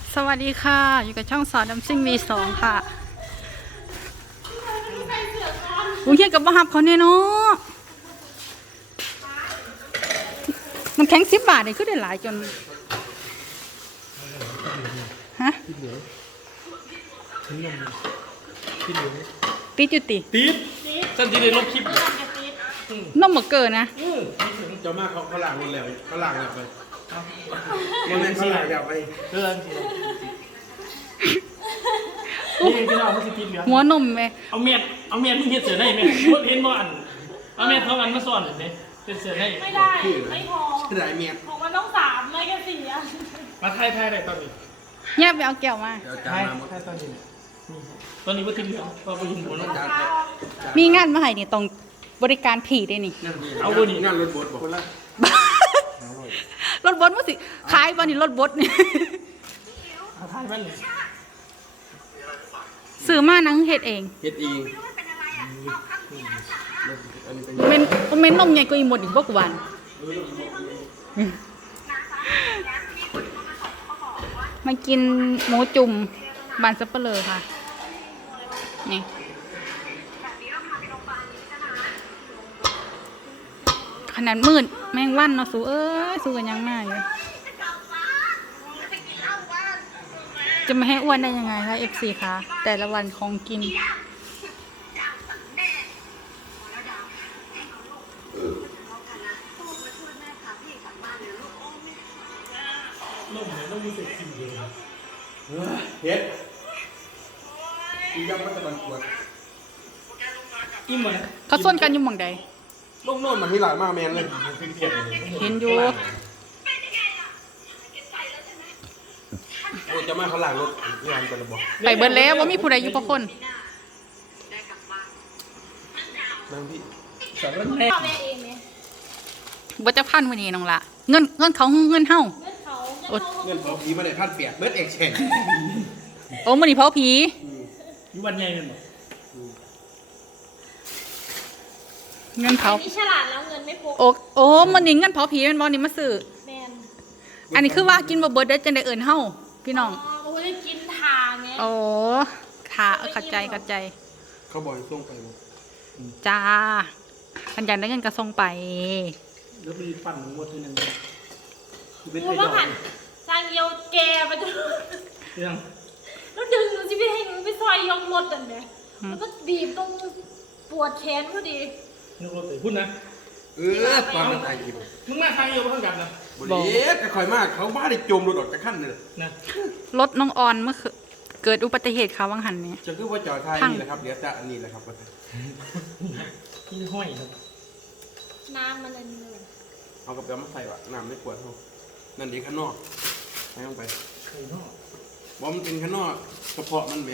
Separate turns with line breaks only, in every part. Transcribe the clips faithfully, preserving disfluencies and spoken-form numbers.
สวัสดีค่ะอยู่กับช่องสาวดัมซิ่ง วี สอง ค่ะอุ้ยเฮียกับบ้าฮับเขาเนี่ยเนาะมันแข็งสิบบาทเลยคือได้หลายจนฮะติดอยู่ติ
ติดฉันจะได้ลบคลิป
นมหมกเกินนะ
เจ้ามาเขาเขาหลังมันแล้วเขาหลังแล้วไปมันเป็นเขาหลังแล้วไป
เรื่องนี่พี่น้องเขาสิติดเหลือ
หัวนมไหม
เอาเมียดเอาเมียดมึงเห็นเสือได้ไหมเห็นบ่อันเอาเมียดเขาอันมาซ่อนเลยเป็นเสือได้
ไม่ได้ไม่พอ
ได้เมีย
ของมันต้องสามไม่แค่สี่อ่ะ
มาไทยไทยได้ตอนนี้
เงียบไปเอาแก้วมา
ไทยไทยตอนนี้ตอนนี้ว่าติดเหลือพอไปยินผลแล้ว
มีงานมาให้นี่ต้องบริการผีได้นี่
เอาตัวนี้
งานรถบดบอกคนละ
รถบดมั้งสิขายบ้านี่รถบดนี่
เอาไทยมัน
ซื้อมานังเฮ็ดเอง
เฮ็ดเอง
เมนเมนนมใหญ่กว่าอีหมดอีกบ่กวันมากินหมูจุ่มบานซับเปลือค่ะนี่ขนาดมืดแมงวันเนาะสู้เอ้ยสู้กันยังมากเลยจะไม่ให้อ้วนได้ยังไงคะ เอฟ ซี คะแต่ละวันของกิน
เฮ็ดยังไม่ตะบันปวด
อิ่มเลย
เขาส้นกันอยู่หม่องใด
ลูกโน่นมาที่หลังมากแมนเลย
เห็นอยู่
โอ้จะมาเขาหลังรถงานกันระบบ
ไปเบิดแล้วว่ามีผู้ใดอยู่พอคน
นั่งพี่
สองเรื่องแรก
บ่จะพันวันนี้น้องละเงินเงินเขาเงินเฮา
เงินเขาผีมาได้พันเปียกเบิร์ดเอ็กเชน
โอ้มันนี่เผาผี
อยู่วันใหญ่เลยหรอ
เงินเผา
ฉลาดแล้วเงินไม่พก
โอ้โอ้มันนี่เงินเผาผีมันบอนี่มาซื้ออันนี้คือว่ากินบ่เบิดได้จังได้เอิ้นเฮาพี่น้อง
โอ้ยกินทาไง
โอ้ทาขัดใจขัดใจ
เขาบอกให้ส่งไปบ่
จ้าคันอยากได้เงินก็ส่งไป
แล้วมีปั่นหมดทีนึง
รู้ว่าหันจางเยียวแกไปจนแล้วดึงหนูจะไปให้หนูไปซอยยองรถกันไหมแล้วก็บีบตรงปวดแขนพอดี
นึกรถไปพูดนะ
เออตอนนั้นไอ้ยิบ
มึงมาทางเดียวเท่ากันนะ
บริเวณก็ค่อยมากเขาบ้าได้จมรถออกจากขั้นเลย
นะ
รถน้องออนเมื่อเกิดอุบัติเหตุค่ะวังหันนี้
จะคือว่าจอดท้ายนี่แหละครับเดี๋ยวจะอันนี้แหละครับ
ที่ห้อยครับ
น้ำมันอันนี้เลย
เอากับเดี๋ยวมาใส่วะน้ำไม่ขวดเขานั่นเด็กข้างนอกให้ลงไป
ข้างนอก
ว่ามันเป็นข้างนอกเฉพาะมันไหม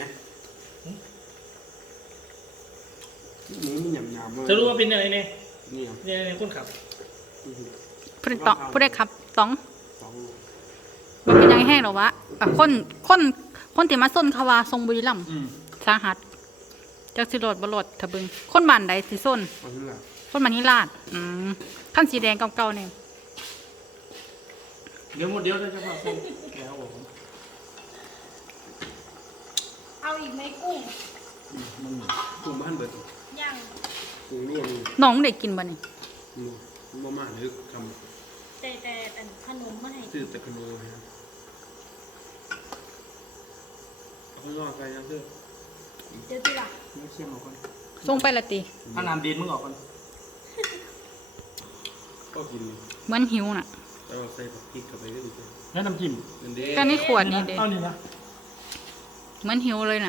นี่มันหยาบหยาบเลย
จะรู้ว่าเป็นอะไรเนี่ย
นี่
เนี่ยเนี่ยคนขับ
ผู้ใดตองผู้ใดขับต้องมันเป็นยังไงแห้งหรอวะแบบคนคนคนที่มาส้นเขาว่าทรงบุรีรัมย์สาหัสจากสิโรดบรดทะบึงคนบ้านใดสิส้นคนบ้านนี้ลาดอืมขั้นสีแดงเก่าๆเนี่ย
เดี๋ยวหมดเดี๋ยวจะพาส้นแล้วผม
เอาอีกไหมกุ้ง
มันกุ้งบ้านเบิด
ยัง
กุ้งนี่นี่
น้องได้กินบ่นี่
บ่มาหรือค
ำแต่แต่แต่ขนมไม่ให้
ซื้อแต่ขนมครับข้างนอกไปยังซื้อ
เดี๋ยวทีหลัง
ไม่เชื่อมเอาก่อน
ส่งไปละตี
ถ้าน้ำดีมึงออกก่อน
ก็กิน
เหมือนหิวน่ะ
แล้วใส่ผักพริกเข้าไปก็ดี
แล้วน้ำจิ้ม
ก็นี่ขวดนี่เด็ก
เอานี่นะ
เหมือนหิวเลยน่ะ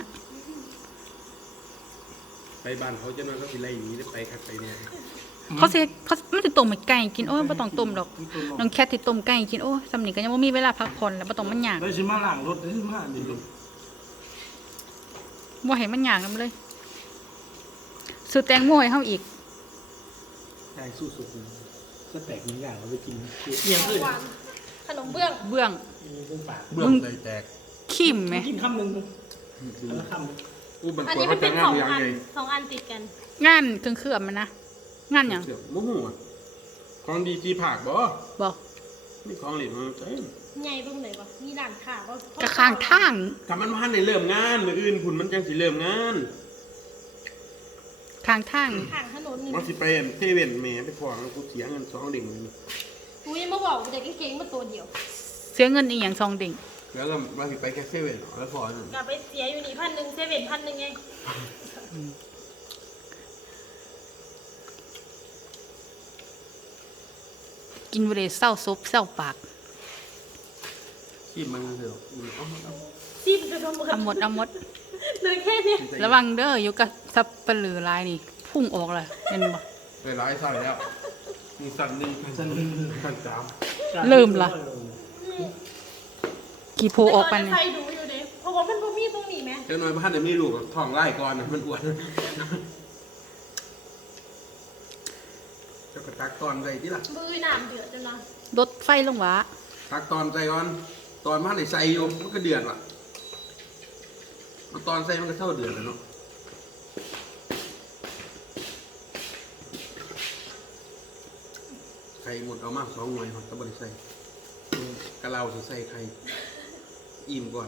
ไปบ้านเขาจะนอนก็สิไล่อย่างนี้ได้ไปครับไปเนี่ย
เขาเสียเขาไม่ติดต้มไก่กินโอ้ยไม่ต้องต้มดอกน้องแคทติดต้มไก่กินโอ้ยสำนีก็ยังว่ามีเวลาพักผ่อนแล้วไม่ต้องมันหยาบ
ได้ชิมมาหลังรถได้ชิมมาดีดู
ว่าเห็นมันหยาบกันเลยสูตรแตงโมให้เขาอีก
ใช่สู้สุดสแต็กหนึ่งอย่างเราไปกินเอียงเลย
ขนมเบื้อง
เบื้อง
เบื้องใจแตก
ขิมไหม
กินคำหนึ่งคำ
อันนี้มันเป็นสองอันสองอันติดกัน
งานเครื่องเครื่องมันนะงานอย่าง
มุ้งหัวของดีที่ผักบ่
บอก
นี่ของเหรียญมันใช่
ใหญ่ตรงไหนวะมีร้านค้าบ่
กระข้างทาง
ถ้ามันพันในเริ่มงานมืออื่นคุณมันจังสิเริ่มงาน
ข้างทาง
ข้างถนนนี่
มันสิไปเซเว่นแหม่ไปขวางกูเสียเงินสองเด้งเลยนี่
กูยังมาบอกแต่กางเกงมาตัวเดียว
เสียเงินอีหยังซองเดิ่ง
แล้วเรามาสิไปแค่เซเว่นแล้วพอนั่น
กลับไปเสียอยู่นี่พันหนึ่งเซเว่นพันหนึ่งไง
กินบ่ได้เศร้าซบเศร้าปาก
ขี้มันเถอะเอาเอาเอา
ซีบจะทำหมด
เอาหมดเอาหมด
เหลือแค่เนี้ย
ระวังเด้ออยู่กับสับปะลือลายนี่พุ่งออกเลยเห็นบ่
ไปร้ายใส่แล้วมีสั่นหนึ่งสั่นหนึ่งสั่นสาม
เริ่มละ กี่โพออกไป
เนี่
เนี่ย
ใครดูอยู่เด้เพราะว่ามันบ่มีตรงนี้ไหม
เจ้าน้อยพันเดี๋ยวมีลูกท้องไล่ก่อนนะมันอ้วนเจ้ากระตักตอนใจที่ล่ะ
มือหนามเดือดจังนะ
รถไฟลงหวะ
ตักตอนใจก่อน ตอนพันในใส่อยู่มันก็เดือดล่ะเอาตอนใส่มันก็เท่าเดือดแล้วเนาะไข่หมดเอามากสองหน่วยครับตะบริใส่กะเราจะใส่ไข่อิ่มก่อน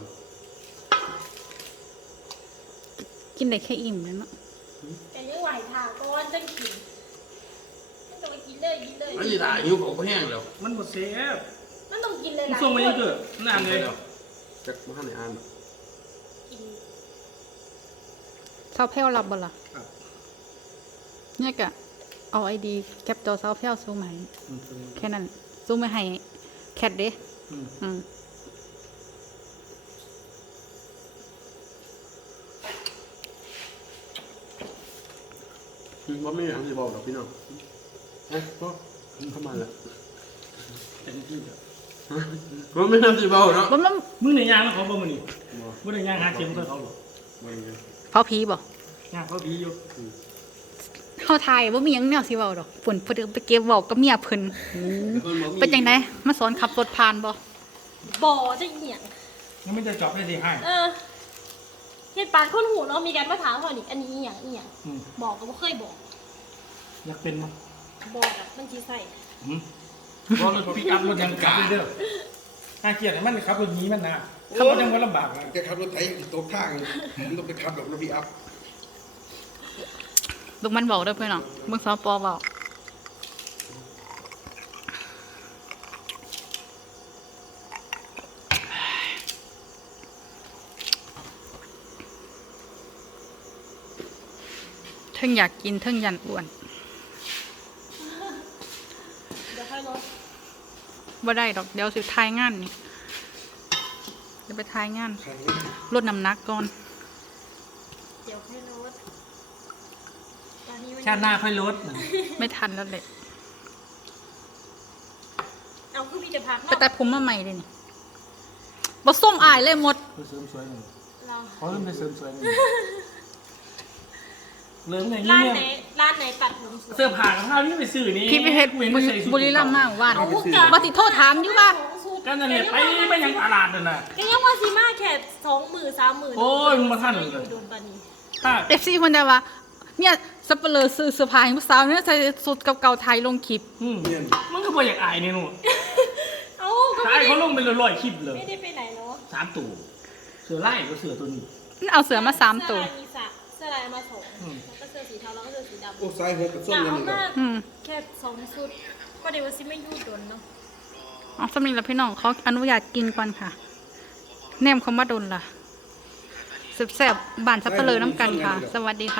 กินได้แค่อิ่มเลยเนาะ
แต่ยังไหวทาก้อนจังกินมันต้องไปกินเลยกินเลย
ไม่ได้หิวเขาก็แห้งแล้ว
มันบ่เสียบ
มันต้องกินเลย
มัน
ล่ะ
ส่งมายังเกิดน้ำเลย
จากมาในอ่าน
กิน
เศร้าแพ้วรับบ่ล่ะเนี่ยกะเอาไอดีแคปจอเศร้าแพ้วซูมให้แค่นั้นซูมไม่ให้แคทเด้อืม
ว่าไม่อยากจะบอกกับพี่น้องเอ๊ะก็เข้ามาแล้ว
เป็นที่เดียว
ว่าไม่น่าจะบอกเนาะ
บ่มัน
มึงในยางแล้วเขาบ่มึงนี่มึงในยางหาเข็มเขาเขาหรอ
เผาผีบ่
ยางเขาผีอยู่
เฮาทายบ่มีหยังแนวสิเว้าดอกฝนเพิ่นไปเก็บเว้ากับเมียเพิ่นเป็นจังไดมาสอนขับรถผ่านบ่
บ่อจะเหี่ยง
ยังไม่จะจบได้ดีให้
เออเหตุปานคนหูเนาะมีการมาถามเขานี่อันนี้อหย่างอหย่างบอกก็บ่เคยบอก
อยากเป็นมั้ง
บอกอะมันสิใส่
รถปิกอัพรถยังกลับเด้อน่าเกลียดมันขับรถนี้มันนะขับรถยังก็ลำบากนะ
แกขับรถไถตกทางมันต้องไปขับแบบรถพี่อัพ
เบิ่งมันเว้าเด้อเพิ่นน้องเบิ่งสปเว้าเทิงอยากกินเทิงยันอ้วน
เดี๋ยวค่อยลด
บ่ได้ดอกเดี๋ยวสิทายงานนี่เดี๋ยวไปทายงานลดน้ำหนักก่อน
เดี๋ยวค่อยลดตอนนี้มัน
ชาติหน้าค่อยลด
ไม่ทันแล้วแหละ
เอาคือพี่จะพัก
ไป
เนาะ
ตัดผมมาใหม่เลยนี่บ่ส่งอายเลยหมด
ไปเสริมสวยหน่อย
เรา
เขาเริ่มไปเสริมสวยหน่อยเริ่มอย่าง
ร้าน
นี้
ไหนร้านไหนตัดผมสวย
เสื้อผ้ากับข้าวนี่ไปซื้อนี่
พี่ไปเฮ็ดบุรีรัมย์มาว่าน
เอากะ
บ่สิโทรถามอยู่ว่า
ก็นั่นแหละไปไปยังตลาดนั่นน่ะ
ก็ยังว่าซีมาแค่สองหมื่นสามหมื่น
โอ้ยมึงมาทันเลย
อยู่โดนปานนี้
ถ้า
เอฟซีคนใดว่าเนี่ยสับเปลือซื้อเสื้อผ้าให้ผู้สาวเนี่ยใส่สุดเก่าๆไทยลงคลิป
อืมมันก็บ่อยากอายนี่หนู
เอ้าก็
ถ้า
ไม่
อาย
ได้
เขาลงเป็นร้อยๆคลิปเลย
ไม่ได้ไปไหนเนาะ
สามตัวเสือไล่ก็เสือตัวนี้
เอาเสือมาสามตัว
เสื้อลายมีสะเสื้อลายมาสองแล้วก็เสื้อสีเทาแล้วก็เสื้อสีดำ
โอ้สายหกกับส้
อ
ม
ยาก
นั่น
เอา
นี่
มา
อืม
แค่สองชุดก็เดี๋ยวว่าซิไม่ยูดโดนเนาะ
อ๋อสมิงแล้วพี่น้องเขาอนุญาตกินก่อนค่ะ แนมเขามาดนล่ะแซ่บๆบ้านสับเปลือน้ำกันค่ะ สวัสดีค่ะ